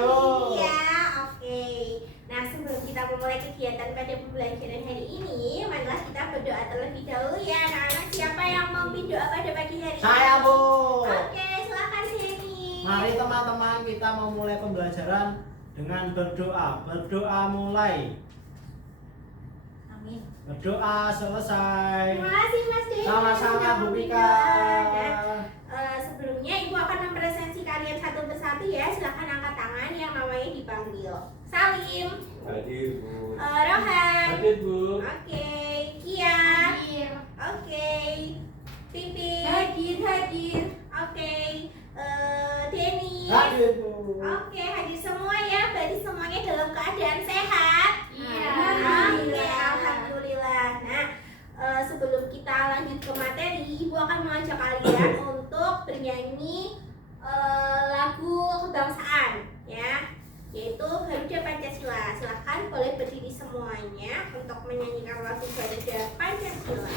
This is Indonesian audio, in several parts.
Bu. Iya, oke. Nah, sebelum kita memulai kegiatan pada pembelajaran hari ini, marilah kita berdoa terlebih dahulu ya, anak-anak. Siapa yang mau berdoa pada pagi hari ini? Saya, Bu. Oke, silakan Denny. Mari teman-teman kita memulai pembelajaran dengan berdoa. Berdoa mulai. Amin. Berdoa selesai. Terima kasih Mas Denny. Sama-sama sudah Bu mau Pika. berdoa. Dan, sebelumnya Ibu akan mempresentasi kalian satu persatu ya. Silakan angkat tangan yang namanya dipanggil. Salim. Hadir, Bu. Rohan. Hadir, Bu. Oke. Kian. Hadir. Oke. Pipin. Hadir. Oke. Denny. Hadir, Bu. Oke, hadir semua ya. Berarti semuanya dalam keadaan sehat. Iya. Oke, alhamdulillah. Nah, sebelum kita lanjut ke materi, Ibu akan mengajak kalian untuk bernyanyi lagu kebangsaan, ya, yaitu Garuda Pancasila. Silahkan boleh berdiri semuanya untuk menyanyikan lagu Garuda Pancasila.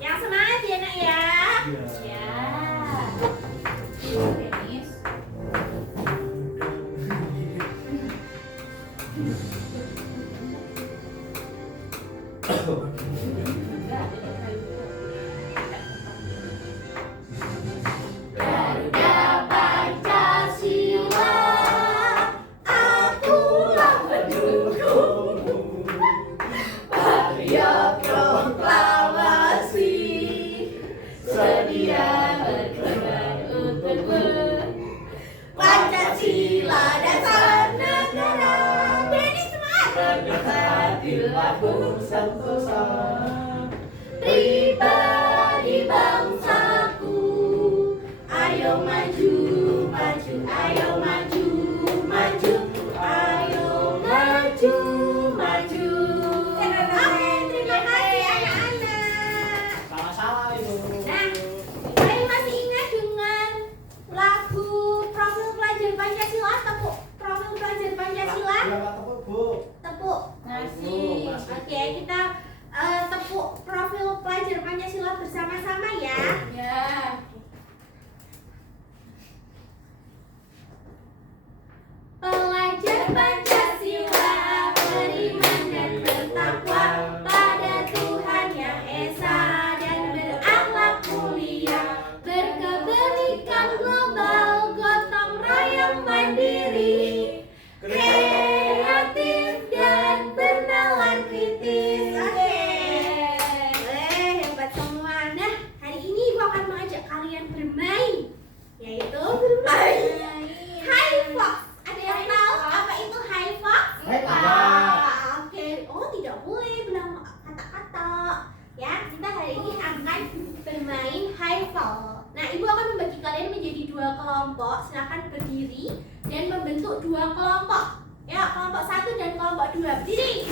Yang semangat ya nak ya. Ya. Ibu Denis. Garuda Pancasila, akulah pendukungmu. Patriot proklamasi, sedia berkorban untukmu. Pancasila dasar negara, Denny semangat. berhatilah Sentosa. Pribadi bangsaku, ayo maju, maju, ayo maju, maju, ayo maju, maju. Oke, terima kasih anak-anak. Sama-sama, Ibu. Nah, kalian masih ingat dengan lagu Profil Pelajar Pancasila? Tepuk Profil Pelajar Pancasila. Berapa tepuk, Bu? Tepuk. Nasi. Oke, kita tepuk Profil Pelajar Pancasila bersama-sama ya. Ya. Pelajar Pancasila beriman dan bertakwa pada Tuhan yang Esa dan berakhlak mulia, berkeberanian global, gotong royong mandiri, kreatif dan bernalar kritis. Oke, hebat semua. Nah, hari ini Ibu akan mengajak kalian bermain, yaitu bermain High Fox. Ada yang tahu apa itu High Fox? Hai, Pak. Oke, oh tidak boleh bilang kata-kata. Ya, kita hari ini akan bermain High Fox. Nah, Ibu akan membagi kalian menjadi dua kelompok. Silakan berdiri dan membentuk dua kelompok. Ya, kelompok 1 dan kelompok 2. Berdiri.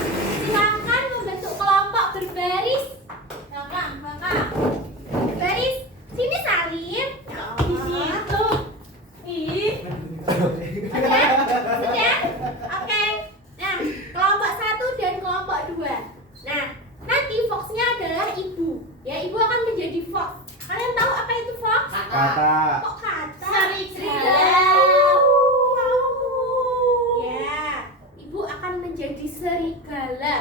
Silakan membentuk kelompok berbaris. Kakak. Berbaris. Sini Salim. Ya Allah. Ih. Sudah? Oke. Nah, kelompok 1 dan kelompok 2. Nah, nanti foxnya adalah ibu. Ya, ibu akan menjadi fox. Kalian tahu apa itu fox? Kata. Kok kata? Serigala. Ya, ibu akan menjadi serigala.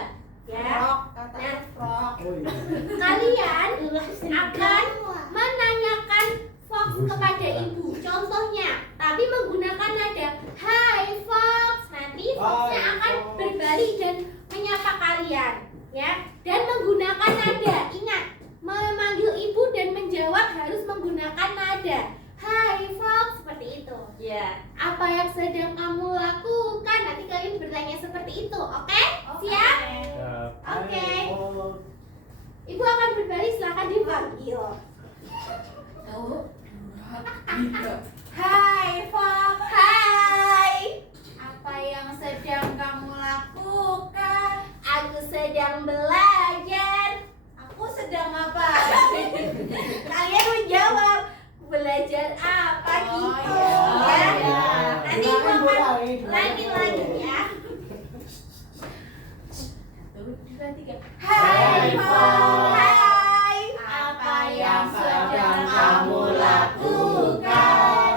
Ya. Nah, Oh, iya. kalian akan menanyakan fox kepada ibu. Contohnya, tapi menggunakan nada Hai Fox. Nanti foxnya Hai, akan Fox. berbalik dan menyapa kalian, ya. Dan menggunakan nada. Ingat, memanggil ibu dan menjawab harus menggunakan nada Hai Fox, seperti itu. Ya. Apa yang sedang kamu lakukan? Nanti kalian bertanya seperti itu, oke? Siap? Oke. Ayo. Ibu akan berbalik, silakan dipanggil. Tuh. Hai Fox. Hai. Apa yang sedang kamu lakukan? Aku sedang belajar. Aku sedang apa? Kalian menjawab belajar apa gitu ya. Nanti Ibu akan lanjut ya. 1, 2, 3. Hai Fox. Hai. Apa yang sedang kamu lakukan?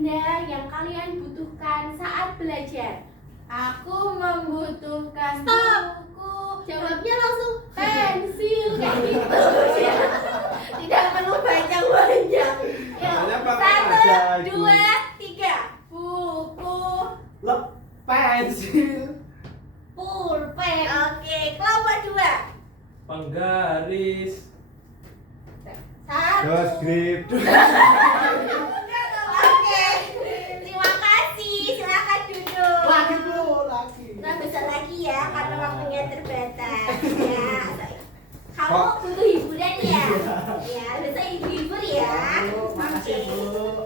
benda yang kalian butuhkan saat belajar? Aku membutuhkan Stop. buku. Jawabnya langsung pensil kayak gitu ya. Tidak perlu panjang-panjang. Yuk, Pokoknya pakai aja, 1, Ibu. 2, 3. Buku, Lep pensil. pulpen. Oke, kelompok 2. Penggaris. 1. grip. Oke, terima kasih. Silakan duduk. Lagi Bu, lagi. Nah, besar lagi ya, karena waktunya terbatas. Ya, kamu butuh hiburan ya? Ya, bisa hibur ya. Makasih Bu.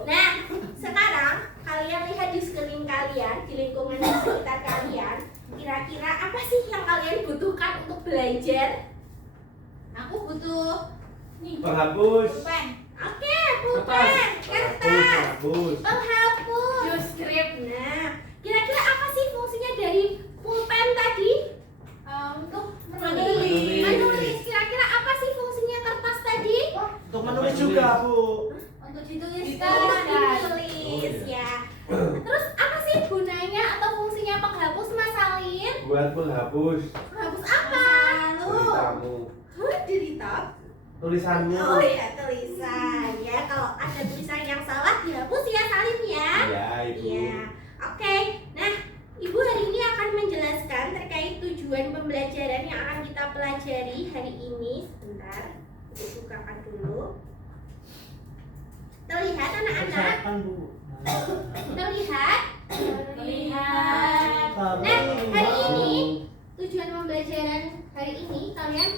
Nah, sekarang kalian lihat di sekeliling kalian, di lingkungan di sekitar kalian. Kira-kira apa sih yang kalian butuhkan untuk belajar? Aku butuh nih. Penghapus. Pulpen. Oke, pulpen, kertas, Penghapus. penghapus. Jus skrip. Nah, kira-kira apa sih fungsinya dari pulpen tadi? Untuk Menulis. Menulis. Kira-kira apa sih fungsinya kertas tadi? Untuk menulis juga Bu. Untuk Untuk dituliskan. ditulis ya. Terus apa sih gunanya atau fungsinya penghapus Mas Salim? Buat penghapus Penghapus apa? ceritamu. Derita. Tulisanmu. Oh ya, tulisan ya. Kalau ada tulisan yang salah dihapus ya Salim ya. Iya Ibu. Iya. Oke. Nah, Ibu hari ini akan menjelaskan terkait tujuan pembelajaran yang akan kita pelajari hari ini. Sebentar, Ibu bukakan dulu. Terlihat anak-anak? Persiapan Bu. Terlihat? Terlihat. Nah, hari ini tujuan pembelajaran hari ini kalian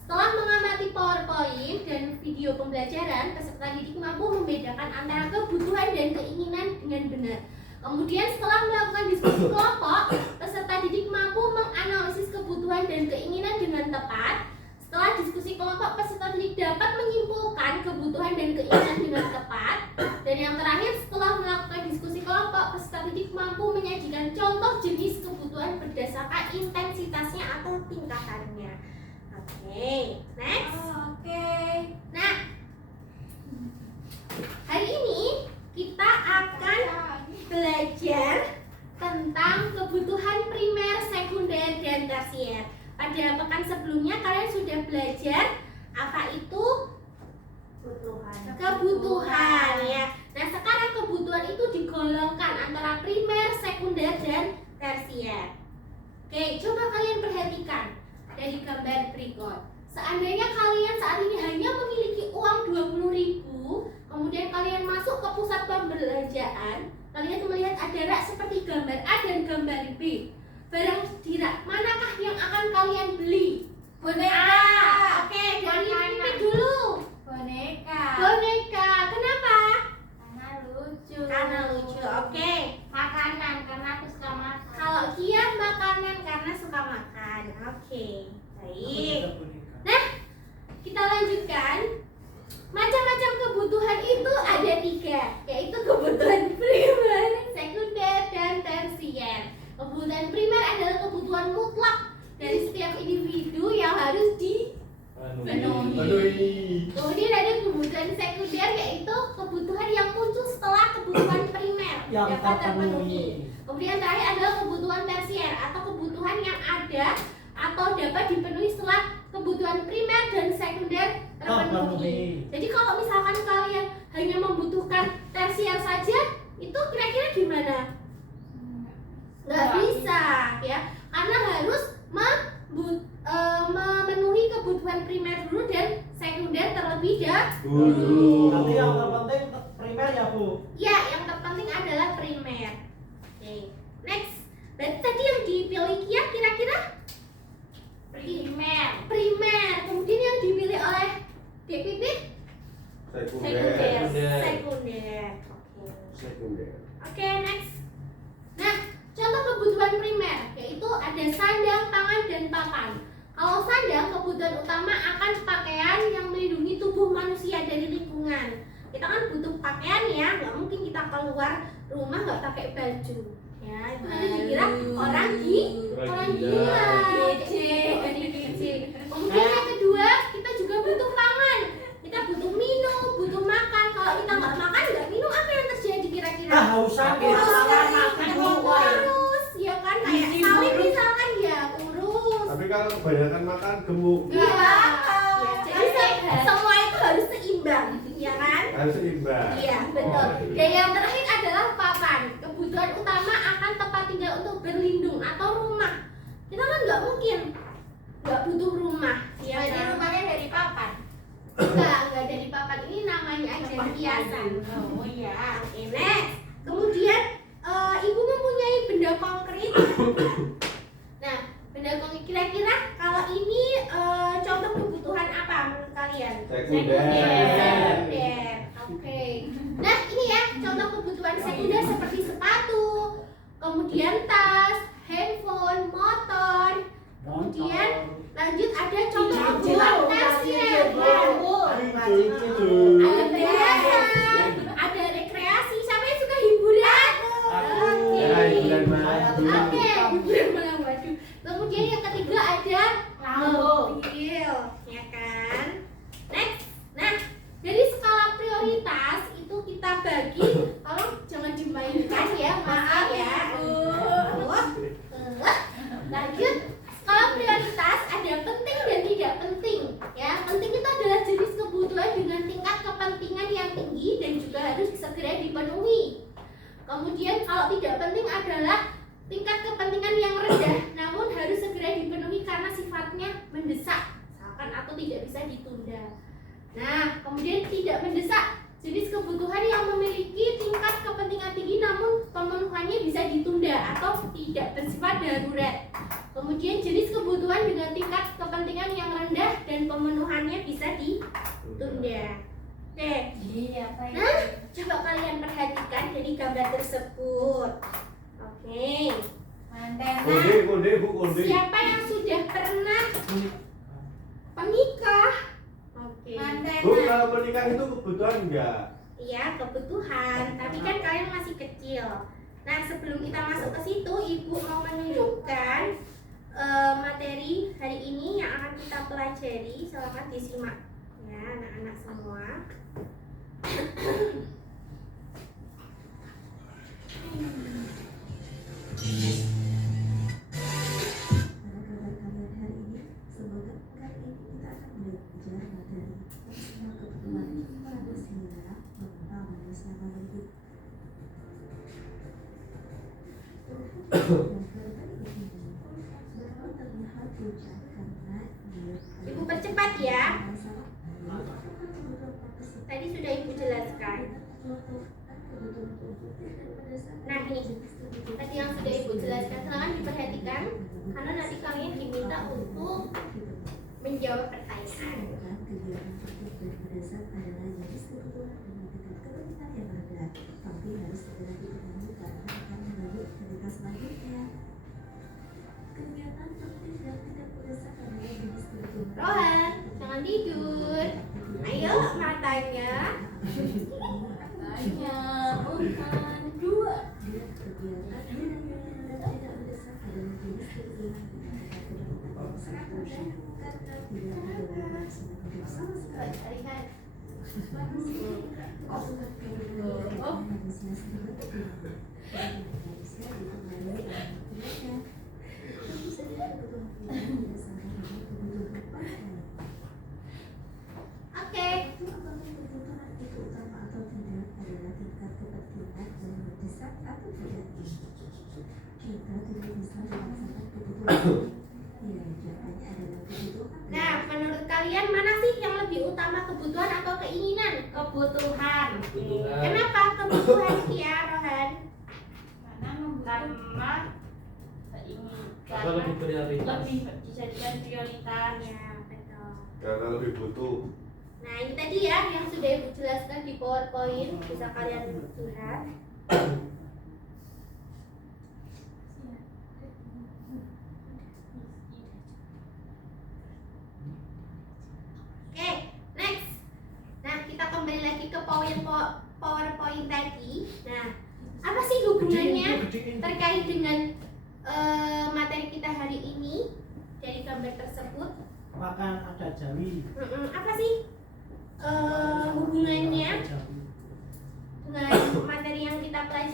setelah mengamati PowerPoint dan video pembelajaran, peserta didik mampu membedakan antara kebutuhan dan keinginan dengan benar. Kemudian setelah melakukan diskusi kelompok, peserta didik mampu menganalisis kebutuhan dan keinginan dengan tepat. Setelah diskusi kelompok, peserta didik dapat menyimpulkan kebutuhan dan keinginan dengan tepat. Dan yang terakhir, setelah melakukan diskusi kelompok, peserta didik mampu menyajikan contoh jenis kebutuhan berdasarkan intensitasnya atau tingkatannya. Oke, next. Oke. Nah, hari ini kita akan belajar tentang kebutuhan primer, sekunder, dan tersier. Pada pekan sebelumnya kalian sudah belajar apa itu kebutuhan ya. Nah, sekarang kebutuhan itu digolongkan antara primer, sekunder, dan tersier. Oke, coba kalian perhatikan dari gambar berikut. Seandainya kalian saat ini hanya memiliki uang 20.000, kemudian kalian masuk ke pusat pembelanjaan, kalian melihat ada rak seperti gambar A dan gambar B. Barang kira manakah yang akan kalian beli? Boneka. Oke, dari Pipi dulu. Boneka. Boneka. Kenapa? Karena lucu. Karena lucu. Oke. Makanan karena aku suka makan. Kalau Kia makanan karena suka makan. Oke. Baik. Nah, kita lanjutkan. Macam-macam kebutuhan itu ada 3, yaitu kebutuhan primer, sekunder, dan tersier. Kebutuhan primer adalah kebutuhan mutlak dari setiap individu yang harus Penuhi. Kemudian ada kebutuhan sekunder, yaitu kebutuhan yang muncul setelah kebutuhan primer Yang dapat terpenuhi. terpenuhi. Kemudian terakhir adalah kebutuhan tersier atau kebutuhan yang ada atau dapat dipenuhi setelah kebutuhan primer dan sekunder terpenuhi. Jadi kalau misalkan kalian hanya membutuhkan tersier saja, itu kira-kira gimana? Nggak bisa ya, karena harus memenuhi kebutuhan primer dulu dan sekunder terlebih dahulu. Nanti yang terpenting primer ya Bu. Ya, yang terpenting adalah primer. Oke, next. Berarti tadi yang dipilih Kia kira-kira Primer. primer. Kemudian yang dipilih oleh DPP Sekunder. sekunder. Oke. Sekunder. Oke, next. Nah, contoh kebutuhan primer yaitu ada sandang, pangan, dan papan. Kalau sandang, kebutuhan utama akan pakaian yang melindungi tubuh manusia dari lingkungan. Kita kan butuh pakaian ya, nggak mungkin kita keluar rumah nggak pakai baju. Ya, itu nanti dikira orang gila. Gece. Kemudian yang kedua, kita juga butuh pangan. Kita butuh minum, butuh makan. Kalau kita nggak makan, nggak minum, apa yang terjadi kira-kira? Kehausan Urus makan dari urus, ya kan kayak Gizi salib urus. misalkan ya urus. Tapi kalau kebanyakan makan gemuk. Iya. Ya, jadi semua itu harus seimbang, ya kan? Harus seimbang. Iya, betul. Dan yang terakhir adalah papan. Kebutuhan utama akan tempat tinggal untuk berlindung atau rumah. Kita kan nggak mungkin nggak butuh rumah, ya Jadi kan? rumahnya dari papan. Enggak dari papan, ini namanya aja hiasan. Oh iya. Oke, next. Kemudian ibu mempunyai benda konkret. Nah, benda konkret kira-kira kalau ini contoh kebutuhan apa menurut kalian? Sekunder. Sekunder. Oke. Nah, ini ya contoh kebutuhan sekunder seperti sepatu, kemudian tas, handphone, motor. Kemudian lanjut ada contoh kebutuhan tasnya. Ada perhiasan, ada rekreasi, siapa yang suka hiburan? Oke. Ya, hiburan madu. Oke, hiburan malam waduh. Kemudian yang ketiga ada mobil, ya kan? Next. Nah, dari skala prioritas itu kita bagi, tolong jangan dimainkan ya, maaf ya. Lanjut, skala prioritas ada penting dan tidak penting. Ya, penting itu adalah jenis kebutuhan dengan tingkat kepentingan yang tinggi dan juga harus segera dipenuhi. Kemudian kalau tidak penting adalah tingkat kepentingan yang rendah namun harus segera dipenuhi karena sifatnya mendesak, misalkan atau tidak bisa ditunda. Nah, kemudian tidak mendesak, jenis kebutuhan yang memiliki tingkat kepentingan tinggi namun pemenuhannya bisa ditunda atau tidak bersifat darurat. Kemudian jenis kebutuhan dengan tingkat kepentingan yang rendah dan pemenuhannya bisa ditunda. Oke. Nah, coba kalian perhatikan dari gambar tersebut. Oke. Konde, Bu, konde. Siapa yang sudah pernah menikah? Oke. Bu, kalau menikah itu kebutuhan enggak? Iya, kebutuhan. Tapi kan kalian masih kecil. Nah, sebelum kita masuk ke situ, Ibu mau menunjukkan materi hari ini yang akan kita pelajari. Silakan disimak ya, anak-anak semua. Ibu percepat ya. Tadi sudah Ibu jelaskan. Nah, ini tadi yang sudah Ibu jelaskan, silakan diperhatikan karena nanti kalian diminta untuk menjawab pertanyaan. Rohan, jangan tidur. Ayo matanya. Bukan dua. Lihat. Oke. Nah, menurut kalian mana sih yang lebih utama, kebutuhan atau keinginan? Kebutuhan. Kenapa kebutuhan ya, Rohan? Karena Atau lebih prioritas. lebih dijadikan prioritas. Ya, betul. Karena lebih butuh. Nah, ini tadi ya yang sudah Ibu jelaskan di PowerPoint, bisa kalian lihat. Oke, next. Nah, kita kembali lagi ke PowerPoint tadi. Nah, apa sih hubungannya terkait dengan materi kita hari ini dari gambar tersebut? Makan ada jawi. Apa sih hubungannya Jawi. dengan materi yang kita pelajari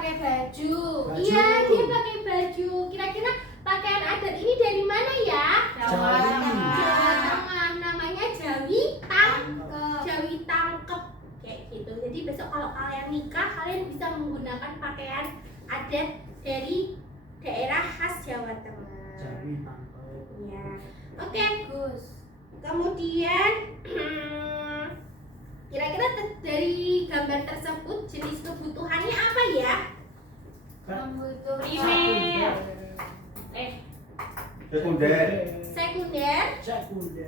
pakai baju. Baju. Iya, dia pakai baju. Kira-kira pakaian adat ini dari mana ya? Jawa Tengah. Jawa Tengah. Namanya Jawi Tangkep. Kayak gitu. Jadi besok kalau kalian nikah, kalian bisa menggunakan pakaian adat dari daerah khas Jawa Tengah. Jawi Tangkep. Ya. Oke, Gus. Kemudian kira-kira dari gambar tersebut jenis kebutuhannya apa ya? Sekunder. Sekunder.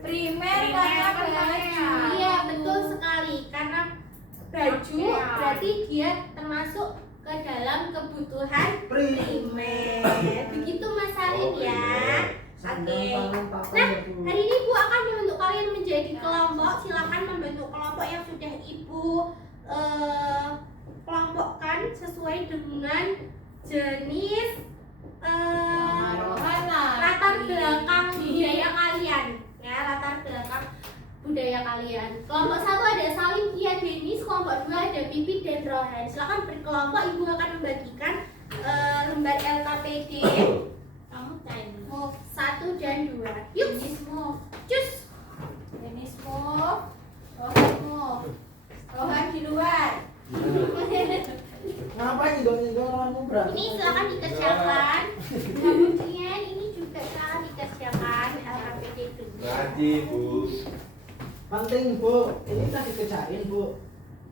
Primer. Karena baju. Iya, betul sekali. Karena baju berarti dia termasuk ke dalam kebutuhan primer. Begitu Mas Salim ya. Oke. Nah, hari ini Ibu akan membentuk kalian menjadi kelompok. Silakan membentuk kelompok yang sudah Ibu kelompokkan sesuai dengan jenis latar belakang budaya kalian. Ya, latar belakang budaya kalian. Kelompok 1 ada Salim, Kia, Denis. Kelompok 2 ada Pipit dan Rohan. Silakan berkelompok. Ibu akan membagikan lembar LKPD. Kamu cari. Move 1 dan 2. Yuk, cus. Rohan di luar. Ngapain nyinggol lawanmu berarti? Ini silakan dikerjakan. Kemudian ini juga silakan dikerjakan LKPD 2. Berarti Bu. Penting Bu, ini tadi dikerjain Bu.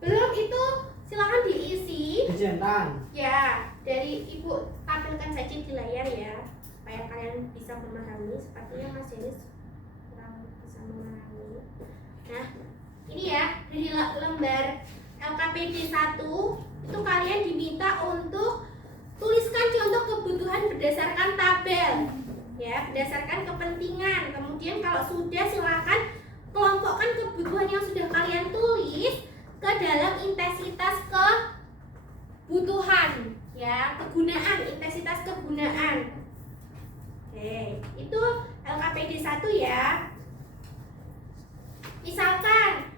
Belum itu silakan diisi. Dijentang. Ya, dari Ibu tampilkan saja di layar ya, supaya kalian bisa memahami. Sepertinya Mas Denis kurang bisa memahami. Nah, ini ya dari lembar LKPD 1 itu kalian diminta untuk tuliskan contoh kebutuhan berdasarkan tabel, ya, berdasarkan kepentingan. Kemudian kalau sudah silakan kelompokkan kebutuhan yang sudah kalian tulis ke dalam intensitas kebutuhan, ya, kegunaan, intensitas kegunaan. Oke, itu LKPD 1 ya. Misalkan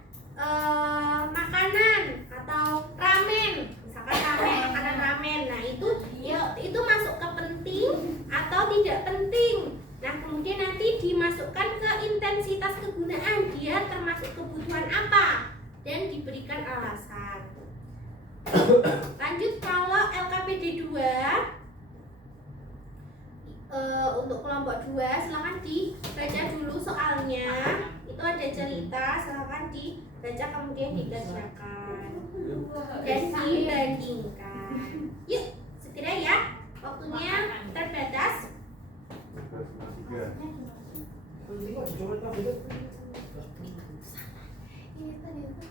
makanan atau ramen, misalkan makanan ramen. Nah, itu masuk ke penting atau tidak penting. Nah, kemudian nanti dimasukkan ke intensitas kegunaan, dia termasuk kebutuhan apa dan diberikan alasan. Lanjut kalau LKPD 2 untuk kelompok 2 silakan dibaca dulu soalnya. Itu ada cerita, silakan dibaca kemudian dikerjakan dan dibandingkan. Yuk, segera ya. Waktunya terbatas. Penting kok dicoret kok gitu. Ini tadi itu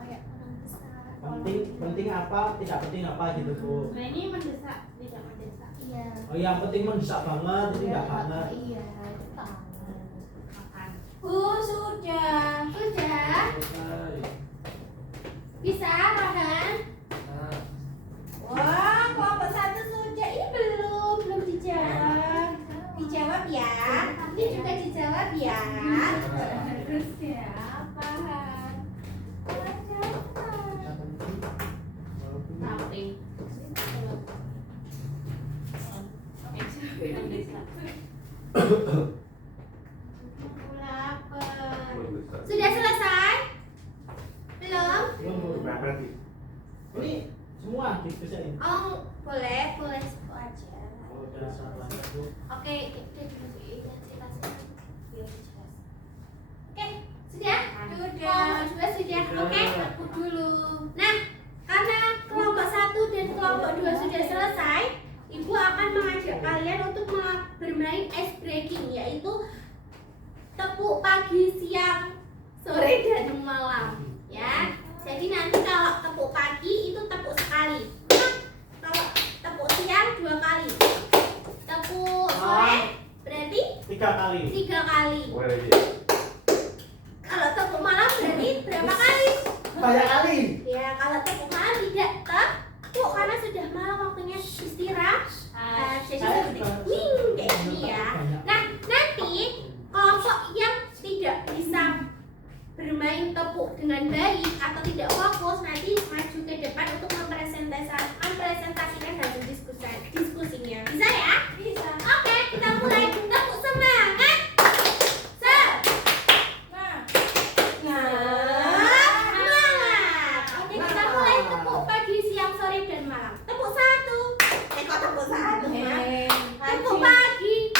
kayak orang besar. Penting apa, tidak penting apa gitu Bu. Nah ini mendesak, tidak mendesak. Iya. Oh yang penting mendesak banget, ini enggak banget. Iya, itu tangan. Makan. Sudah. Selesai. Bisa, Rohan? Nah, Wah, kelompok 1 sudah. Ini belum dijawab. Dijawab ya. Ini juga dijawab ya. Terus ya, paham. yang penting walaupun Tapi. Mendesak. Aku lapar. Mendesak. Sudah selesai? Belum? belum Bu. Berapa sih? Ini semua dikerjain. Oh, boleh sepuluh aja. Oh, udah salah Bu. Oke, itu dulu intensitasnya biar jelas. Oke, sudah? Sudah. Oke, aku dulu. Nah, karena kelompok 1 dan kelompok 2 sudah selesai, Ibu akan mengajak kalian untuk bermain ice breaking, yaitu tepuk pagi, siang, sore, dan malam. Ya, jadi nanti kalau tepuk pagi itu tepuk sekali. Kalau tepuk siang 2 kali. Tepuk sore berarti 3 kali. 3 kali. Boleh lagi. Kalau tepuk malam berarti berapa kali? Banyak kali. Ya, kalau tepuk malam tidak tepuk karena sudah malam waktunya istirahat. Jadi Saya seperti juga- kayak gini ya. Nah, nanti kelompok yang tidak bisa bermain tepuk dengan baik atau tidak fokus nanti ke depan untuk mempresentasikan hasil diskusinya. Bisa ya? Bisa. Oke, kita mulai. Tepuk semangat. Semangat. Oke, kita mulai tepuk pagi, siang, sore, dan malam. Tepuk satu. Kok tepuk satu? Tepuk pagi,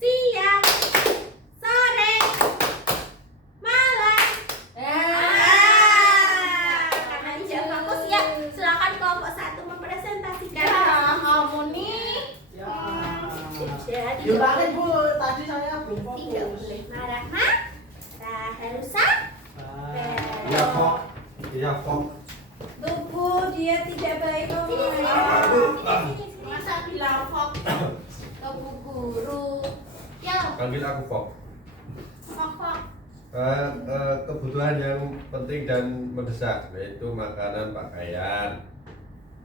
siang, sore, malam. Karena tidak fokus ya, silakan kelompok satu mempresentasikan. Kamu nih. Ya. Jadi Diulangi Bu, tadi saya belum tidak fokus. boleh marah. Nah, harus sabar. Iya kok, iya kok. Tunggu, dia tidak baik Sini. ngomongnya. Masa bilang Fok ke Bu Guru? Yo, Panggil aku Fok. Fok. Kebutuhan yang penting dan mendesak yaitu makanan, pakaian.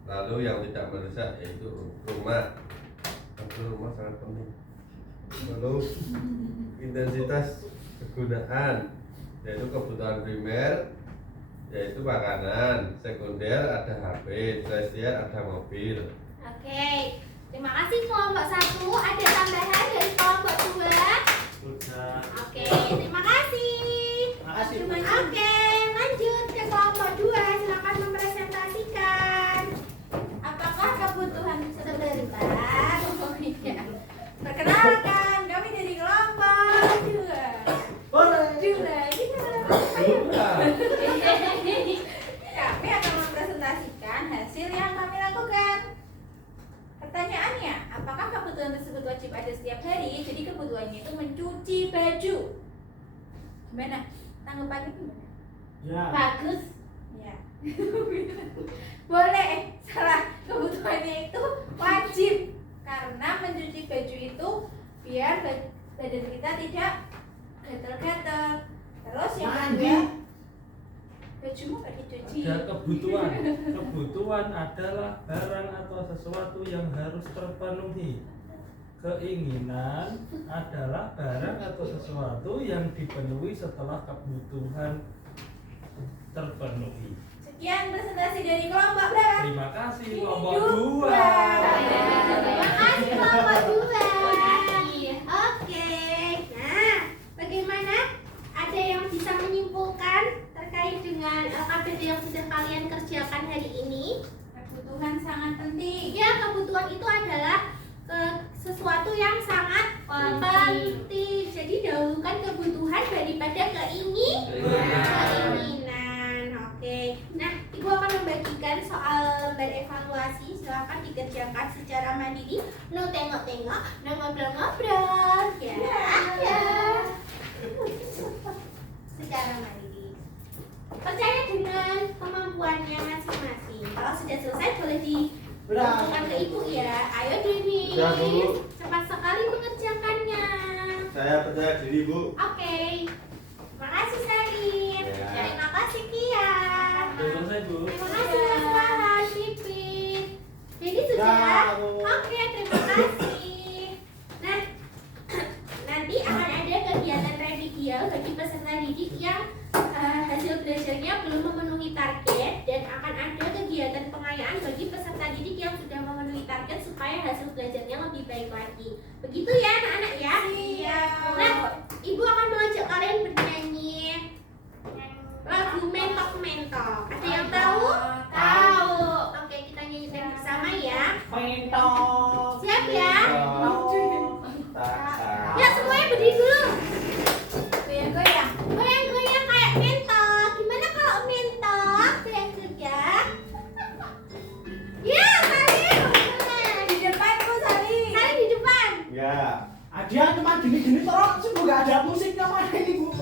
Lalu yang tidak mendesak yaitu rumah. Tentu rumah sangat penting. Lalu intensitas kegunaan yaitu kebutuhan primer yaitu makanan, sekunder ada HP, tersier ada mobil. Oke, terima kasih kelompok satu. Ada tambahan dari kelompok dua? Sudah. Oke, terima kasih. Makasih Bu. Oke, lanjut ke kelompok dua. Silakan mempresentasikan. Apakah kebutuhan Sebentar. Oh iya. Perkenalkan, kami dari kelompok 2. Boleh. Kami akan mempresentasikan hasil yang kami lakukan. Pertanyaannya, apakah kebutuhan tersebut wajib ada setiap hari? Jadi kebutuhannya itu mencuci baju. Gimana? Tanggapannya gimana? Ya. Bagus. Ya. Boleh. Salah. Kebutuhannya itu wajib. Karena mencuci baju itu biar badan kita tidak gatal-gatal. Terus yang kedua, bajumu gak dicuci. Ada kebutuhan adalah barang atau sesuatu yang harus terpenuhi. Keinginan adalah barang atau sesuatu yang dipenuhi setelah kebutuhan terpenuhi. Sekian presentasi dari kelompok berapa? Terima kasih Ini kelompok dua. 2. Terima kasih kelompok dua. Oke, nah bagaimana? Ada yang bisa menyimpulkan terkait dengan KBD yang sudah kalian kerjakan hari ini? Kebutuhan sangat penting. Ya, kebutuhan itu adalah sesuatu yang sangat penting. Jadi dahulukan kebutuhan daripada keinginan. Oke. Nah, Ibu akan membagikan soal lembar evaluasi. Silakan dikerjakan secara mandiri. No tengok-tengok, no ngobrol-ngobrol. Ya. Secara mandiri. Percaya dengan kemampuannya masing-masing. Kalau sudah selesai boleh dilakukan ke Ibu ya. Ayo Denis. Ya, Bu. Cepat sekali mengerjakannya. Saya percaya diri Bu. Oke. Terima kasih Salim. Ya. Terima kasih Kia. Sudah selesai Bu. Terima kasih Mas Farhan, Pipit. Jadi sudah? Ya, Bu. Oke, terima kasih. Nah, nanti akan ada kegiatan remedial bagi peserta didik yang hasil belajarnya belum memenuhi target, dan akan ada kegiatan pengayaan bagi peserta didik yang sudah memenuhi target supaya hasil belajarnya lebih baik lagi. Begitu ya anak-anak ya? Iya. Nah, Ibu akan mengajak kalian bernyanyi lagu Mentok-Mentok. Ada yang tahu? Tahu. Oke, kita nyanyikan bersama ya. Mentok. Siap ya? Tak. Ya, semuanya berdiri dulu. Goyang-goyang. Goyang-goyang kayak mentok. Gimana kalau mentok? Goyang-goyang. Ya, Salim. Di depanku Sari. Salim di depan. Ya. Dia cuma gini-gini terus, sih gak ada musiknya mana ini Bu.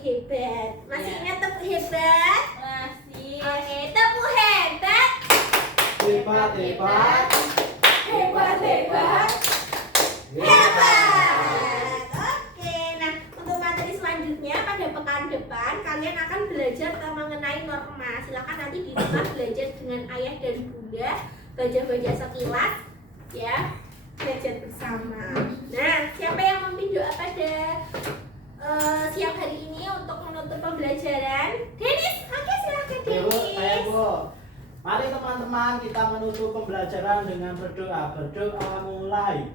hebat. Masih Ya. ingat tepuk hebat? Masih. Oke, tepuk hebat. Hebat, hebat. Hebat, hebat. Hebat. Oke, nah untuk materi selanjutnya pada pekan depan kalian akan belajar mengenai norma. Silakan nanti di rumah belajar dengan ayah dan bunda, baca-baca sekilas, ya, belajar bersama. Nah, siapa yang memimpin doa pada siang hari ini untuk menutup pembelajaran? Denis, oke silahkan Ibu, saya Denis. Bu. Mari teman-teman kita menutup pembelajaran dengan berdoa. Berdoa mulai.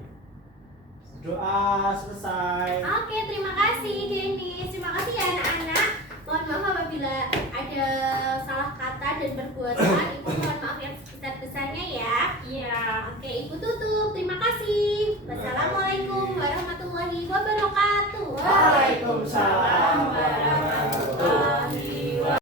Doa selesai. Oke, terima kasih Denis. Terima kasih ya anak-anak. Mohon maaf apabila ada salah kata dan perbuatan. Ibu mohon maaf yang sebesar-besarnya ya. Iya. Oke, Ibu tutup. Terima kasih. Wassalamualaikum warahmatullahi wabarakatuh. Waalaikumsalam.